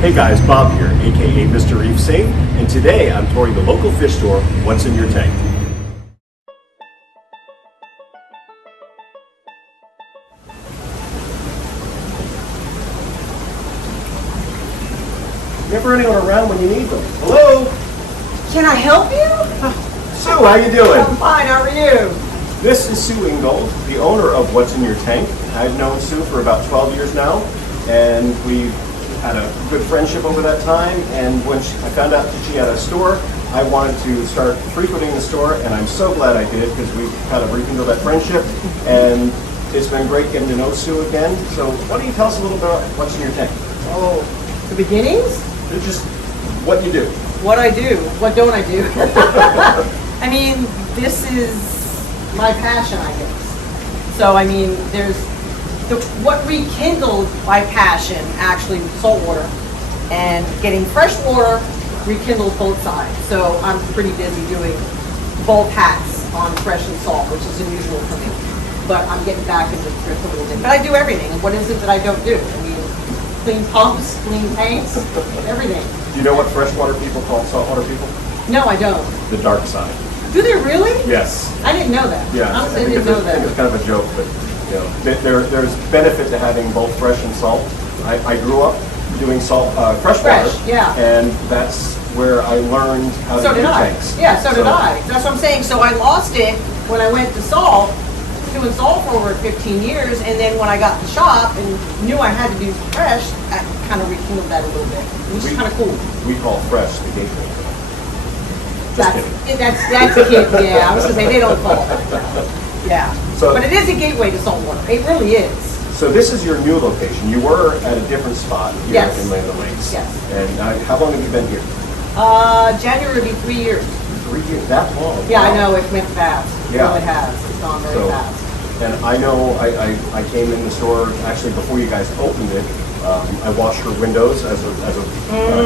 Hey guys, Bob here, aka Mr. Reef Safe, and today I'm touring the local fish store, What's in Your Tank. Never anyone around when you need them. Hello? Can I help you? Sue, how you doing? I'm fine, how are you? This is Sue Ingold, the owner of What's in Your Tank. I've known Sue for about 12 years now, and we've had a good friendship over that time, and when I found out that she had a store, I wanted to start frequenting the store, and I'm so glad I did because we kind of rekindled that friendship, and it's been great getting to know Sue again. So why don't you tell us a little bit about What's in Your Tank? Oh, the beginnings? It's just what you do. What I do. What don't I do? I mean, this is my passion, I guess. So, I mean, what rekindled my passion actually was saltwater, and getting fresh water rekindles both sides. So I'm pretty busy doing both hats on fresh and salt, which is unusual for me. But I'm getting back into the drift a little bit. But I do everything. And what is it that I don't do? I mean, clean pumps, clean tanks, everything. Do you know what freshwater people call saltwater people? No, I don't. The dark side. Do they really? Yes. I didn't know that. Yeah, Honestly, I didn't know I think it's that. kind of a joke, but you know, there's benefit to having both fresh and salt. I grew up doing freshwater, Fresh, yeah. And that's where I learned how So to do did I. tanks. Yeah, so did I. That's what I'm saying. So I lost it when I went to salt, doing salt for over 15 years, and then when I got the shop and knew I had to do fresh, I kind of rekindled that a little bit, which is kind of cool. We call fresh the gateway. Just kidding. That's a kid. Yeah, I was gonna say they don't call it that. Yeah, So- but it is a gateway to saltwater. It really is. So this is your new location. You were at a different spot here Yes. in Land O'Lakes. Yes. And how long have you been here? January will be 3 years. 3 years. That long? Yeah, Wow. I know, it went fast. It Yeah. really has. It's gone very So- fast. And I know I came in the store actually before you guys opened it. I washed her windows as a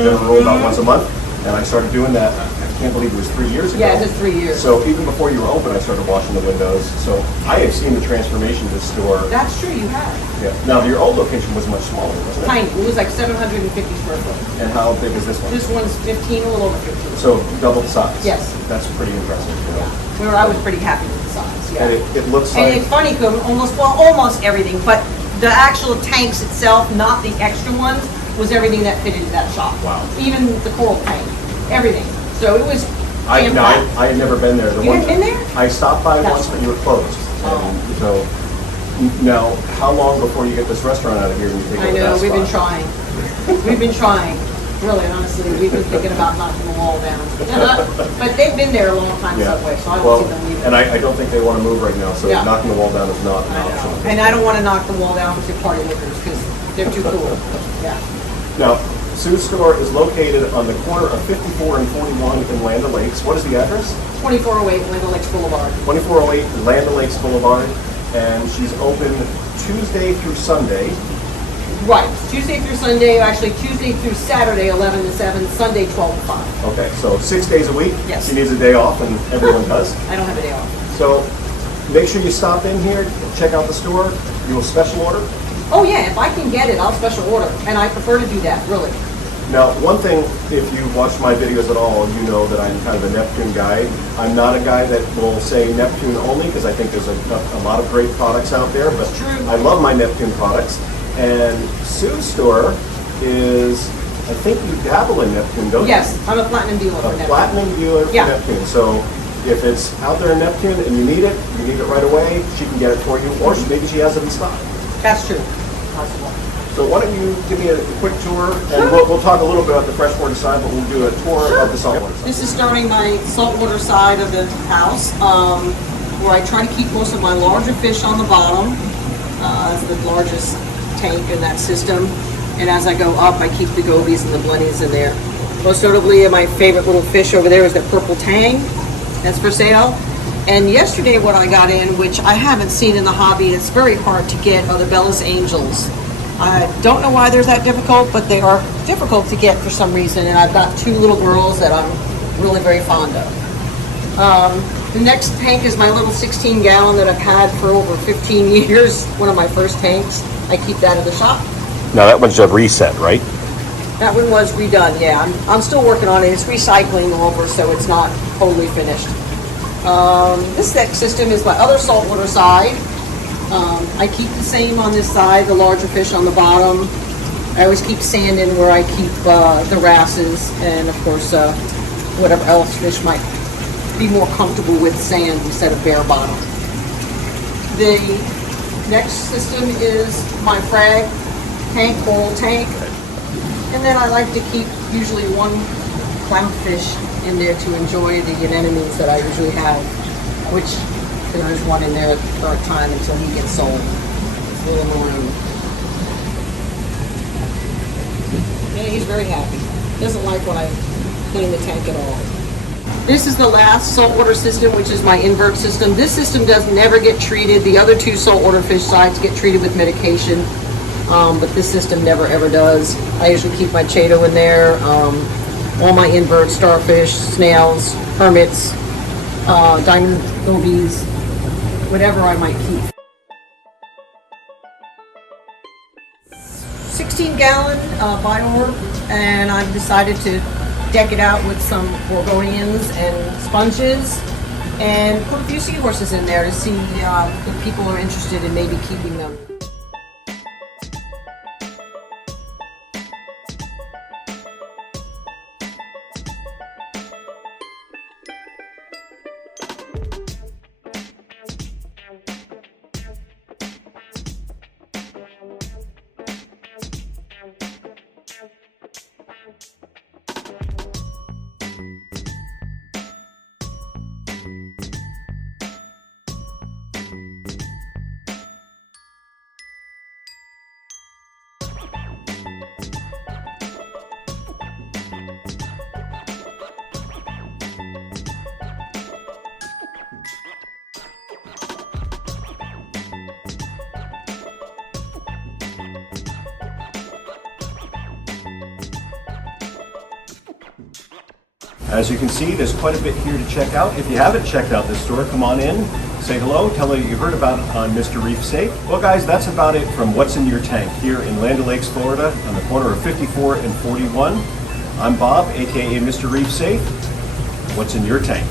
general rule about once a month, and I started doing that. I can't believe it was 3 years ago. Yeah, it's just 3 years. So even before you were open, I started washing the windows. So I have seen the transformation of the store. That's true, you have. Yeah. Now your old location was much smaller, wasn't it? Tiny. It was like 750 square foot. And how big is this one? This one's 15, a little over 15. So double the size. Yes. That's pretty impressive. You know? Where I was pretty happy with the size. Yeah. And it looks And like it's funny because almost everything, but the actual tanks itself, not the extra ones, was everything that fit into that shop. Wow. Even the coral tank, everything. So it was I jam-packed. had never been there. You hadn't been there? I stopped by That's once, but you were closed. Oh. And so now, how long before you get this restaurant out of here and you take I over know, that we've been spot? trying. We've been trying. Really, honestly, we've been thinking about knocking the wall down. But they've been there a long time, Yeah. Subway, so I don't Well, see them leaving. and I don't think they want to move right now, so Yeah. knocking the wall down is not an I option. know. And I don't want to knock the wall down with the party liquors because they're too cool. Yeah. Now, Sue's store is located on the corner of 54 and 41 in Land O'Lakes. What is the address? 2408 Land Lakes Boulevard. 2408 Land O'Lakes Boulevard, and she's open Tuesday through Sunday. Right, Tuesday through Sunday, actually Tuesday through Saturday, 11 to 7, Sunday, 12 to 5. Okay, so 6 days a week. Yes. She needs a day off, and everyone does. I don't have a day off. So make sure you stop in here, check out the store, do a special order. Oh yeah, if I can get it, I'll special order, and I prefer to do that, really. Now, one thing, if you watch my videos at all, you know that I'm kind of a Neptune guy. I'm not a guy that will say Neptune only, because I think there's a lot of great products out there, but True. I love my Neptune products. And Sue's store is, I think you dabble in Neptune, don't you? Yes, I'm a platinum dealer for A Neptune. platinum dealer for Yeah. Neptune. So if it's out there in Neptune and you need it right away, she can get it for you, or maybe she has it in stock. That's true. Possible. So why don't you give me a quick tour, and we'll talk a little bit about the freshwater side, but we'll do a tour of the saltwater side. This is starting my saltwater side of the house, where I try to keep most of my larger fish on the bottom. It's the largest tank in that system. And as I go up, I keep the gobies and the bloodies in there. Most notably, my favorite little fish over there is that purple tang. That's for sale. And yesterday what I got in, which I haven't seen in the hobby, it's very hard to get, are the Bellis Angels. I don't know why they're that difficult, but they are difficult to get for some reason. And I've got 2 little girls that I'm really very fond of. The next tank is my little 16-gallon that I've had for over 15 years. One of my first tanks. I keep that at the shop. Now that one's a reset, right? That one was redone, yeah. I'm still working on it. It's recycling over, so it's not totally finished. This next system is my other saltwater side. I keep the same on this side, the larger fish on the bottom. I always keep sand in where I keep the wrasses, and of course whatever else fish might be more comfortable with sand instead of bare bottom. The next system is my frag tank, coral tank. And then I like to keep usually one clownfish in there to enjoy the anemones that I usually have, which there is one in there at the current time until he gets sold. It's a little annoying. Yeah, he's very happy. Doesn't like when I clean the tank at all. This is the last saltwater system, which is my invert system. This system does never get treated. The other two saltwater fish sides get treated with medication. But this system never ever does. I usually keep my chaeto in there, all my inverts, starfish, snails, hermits, diamond gobies, whatever I might keep. 16-gallon Biorb, and I've decided to deck it out with some Gorgonians and sponges, and put a few seahorses in there to see if people are interested in maybe keeping them. As you can see, there's quite a bit here to check out. If you haven't checked out this store, come on in, say hello, tell me you heard about it on Mr. Reef Safe. Well guys, that's about it from What's in Your Tank here in Land O'Lakes, Florida, on the corner of 54 and 41. I'm Bob, aka Mr. Reef Safe. What's in your tank?